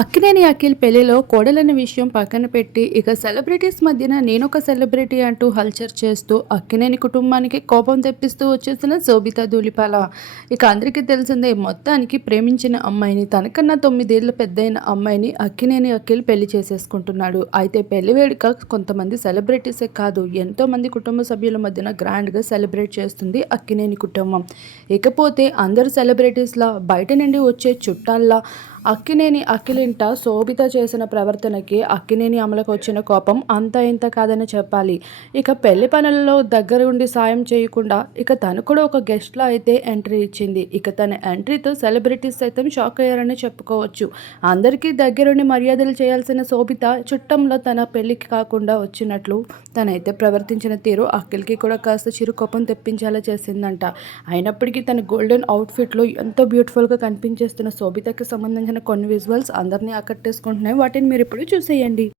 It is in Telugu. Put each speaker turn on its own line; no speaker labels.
అక్కినేని అఖిల్ పెళ్ళిలో కోడలన్న విషయం పక్కన పెట్టి ఇక సెలబ్రిటీస్ మధ్యన నేనొక సెలబ్రిటీ అంటూ హల్చర్ చేస్తూ అక్కినేని కుటుంబానికి కోపం తెప్పిస్తూ వచ్చేసిన శోభిత ధూళిపాల. ఇక అందరికీ తెలిసిందే మొత్తానికి ప్రేమించిన అమ్మాయిని తనకన్నా తొమ్మిదేళ్ళ పెద్దయిన అమ్మాయిని అక్కినేని అఖిల్ పెళ్ళి చేసేసుకుంటున్నాడు. అయితే పెళ్ళి వేడుక కొంతమంది సెలబ్రిటీసే కాదు ఎంతో మంది కుటుంబ సభ్యుల మధ్యన గ్రాండ్గా సెలబ్రేట్ చేస్తుంది అక్కినేని కుటుంబం. ఇకపోతే అందరు సెలబ్రిటీస్లా బయట నుండి వచ్చే చుట్టాల్లా అక్కినేని అఖిలింట శోభిత చేసిన ప్రవర్తనకి అక్కినేని అమలకు వచ్చిన కోపం అంత ఇంత కాదని చెప్పాలి. ఇక పెళ్ళి పనులలో దగ్గర ఉండి సాయం చేయకుండా ఇక తను కూడా ఒక గెస్ట్లా అయితే ఎంట్రీ ఇచ్చింది. ఇక తన ఎంట్రీతో సెలబ్రిటీస్ సైతం షాక్ అయ్యారని చెప్పుకోవచ్చు. అందరికీ దగ్గరుండి మర్యాదలు చేయాల్సిన శోభిత చుట్టంలో తన పెళ్ళికి కాకుండా వచ్చినట్లు తనైతే ప్రవర్తించిన తీరు అఖిల్కి కూడా కాస్త చిరు కోపం తెప్పించేలా చేసిందంట. అయినప్పటికీ తన గోల్డెన్ అవుట్ఫిట్లో ఎంతో బ్యూటిఫుల్గా కనిపించేస్తున్న శోభితకి సంబంధించిన కొన్ని విజువల్స్ అందరినీ ఆకట్టేసుకుంటున్నాయి. వాటిని మీరు ఇప్పుడు చూసేయండి.